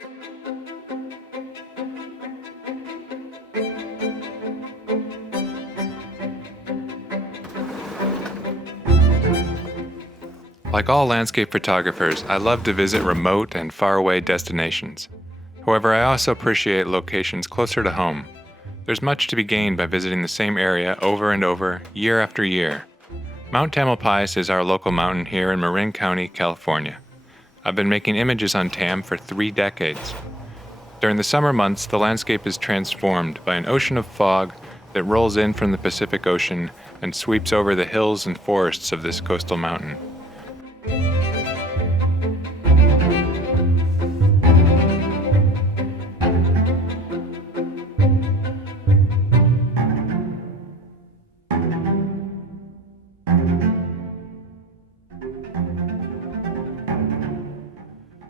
Like all landscape photographers, I love to visit remote and faraway destinations. However, I also appreciate locations closer to home. There's much to be gained by visiting the same area over and over, year after year. Mt.Tamalpais is our local mountain here in Marin County, California. I've been making images on Tam for 3 decades. During the summer months, the landscape is transformed by an ocean of fog that rolls in from the Pacific Ocean and sweeps over the hills and forests of this coastal mountain.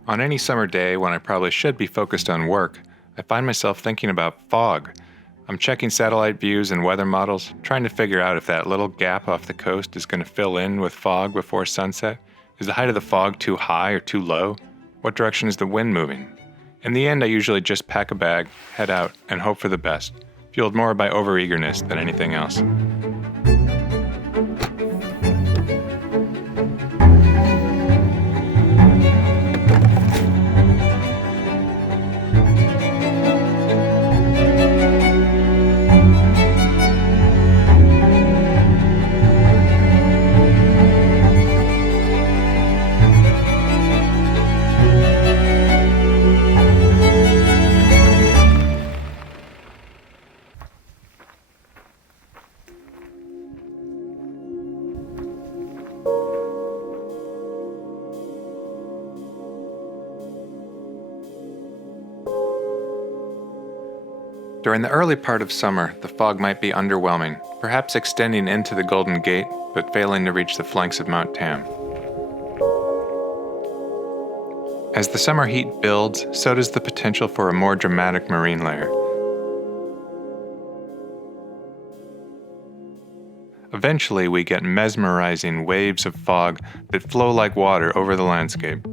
On any summer day when I probably should be focused on work, I find myself thinking about fog. I'm checking satellite views and weather models, trying to figure out if that little gap off the coast is going to fill in with fog before sunset. Is the height of the fog too high or too low? What direction is the wind moving? In the end, I usually just pack a bag, head out, and hope for the best, fueled more by overeagerness than anything else. During the early part of summer, the fog might be underwhelming, perhaps extending into the Golden Gate, but failing to reach the flanks of Mount Tam. As the summer heat builds, so does the potential for a more dramatic marine layer. Eventually, we get mesmerizing waves of fog that flow like water over the landscape.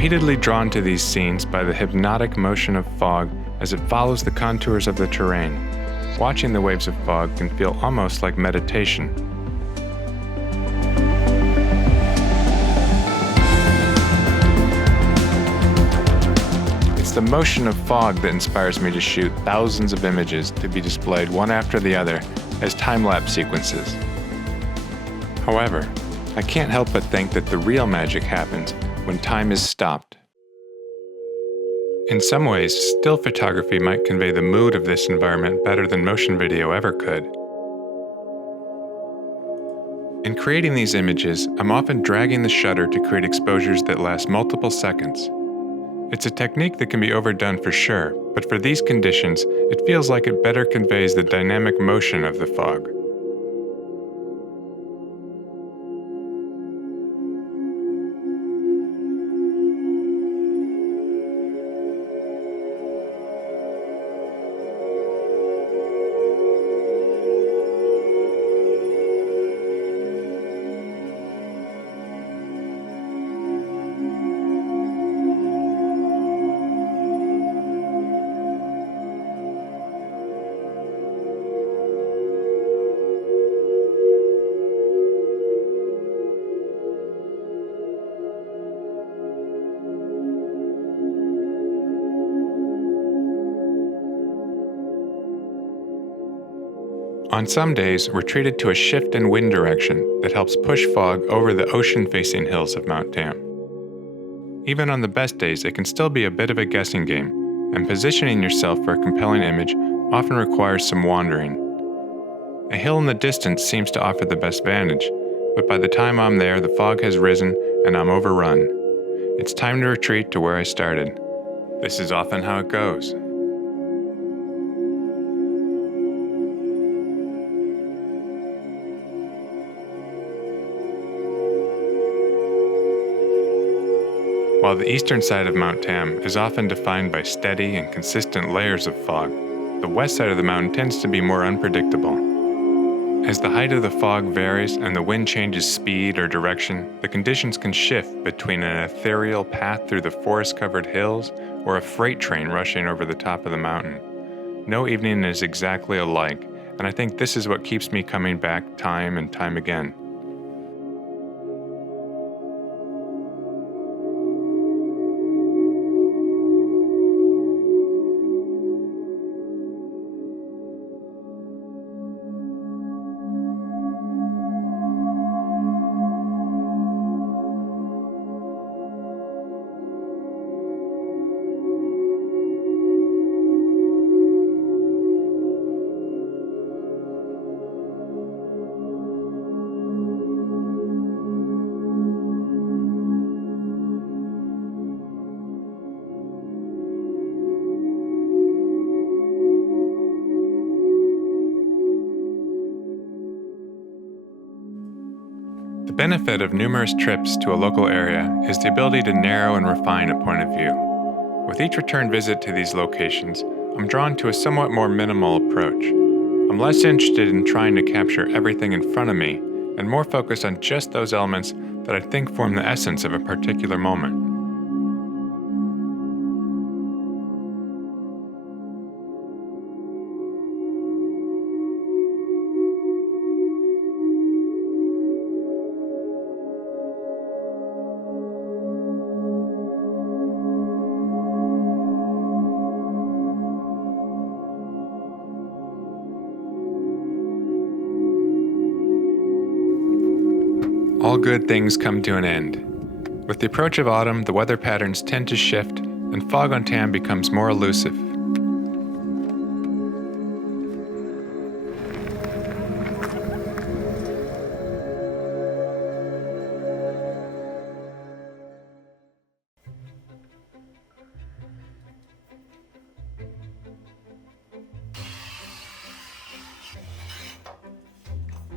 Repeatedly drawn to these scenes by the hypnotic motion of fog as it follows the contours of the terrain. Watching the waves of fog can feel almost like meditation. It's the motion of fog that inspires me to shoot thousands of images to be displayed one after the other as time-lapse sequences. However, I can't help but think that the real magic happens when time is stopped. In some ways, still photography might convey the mood of this environment better than motion video ever could. In creating these images, I'm often dragging the shutter to create exposures that last multiple seconds. It's a technique that can be overdone for sure, but for these conditions, it feels like it better conveys the dynamic motion of the fog. On some days, we're treated to a shift in wind direction that helps push fog over the ocean-facing hills of Mount Tam. Even on the best days, it can still be a bit of a guessing game, and positioning yourself for a compelling image often requires some wandering. A hill in the distance seems to offer the best vantage, but by the time I'm there, the fog has risen and I'm overrun. It's time to retreat to where I started. This is often how it goes. While the eastern side of Mount Tam is often defined by steady and consistent layers of fog, the west side of the mountain tends to be more unpredictable. As the height of the fog varies and the wind changes speed or direction, the conditions can shift between an ethereal path through the forest-covered hills or a freight train rushing over the top of the mountain. No evening is exactly alike, and I think this is what keeps me coming back time and time again. The benefit of numerous trips to a local area is the ability to narrow and refine a point of view. With each return visit to these locations, I'm drawn to a somewhat more minimal approach. I'm less interested in trying to capture everything in front of me and more focused on just those elements that I think form the essence of a particular moment. All good things come to an end. With the approach of autumn, the weather patterns tend to shift, and fog on Tam becomes more elusive.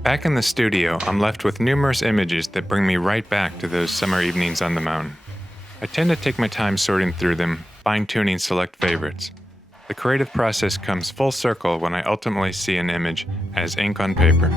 Back in the studio, I'm left with numerous images that bring me right back to those summer evenings on the mountain. I tend to take my time sorting through them, fine-tuning select favorites. The creative process comes full circle when I ultimately see an image as ink on paper.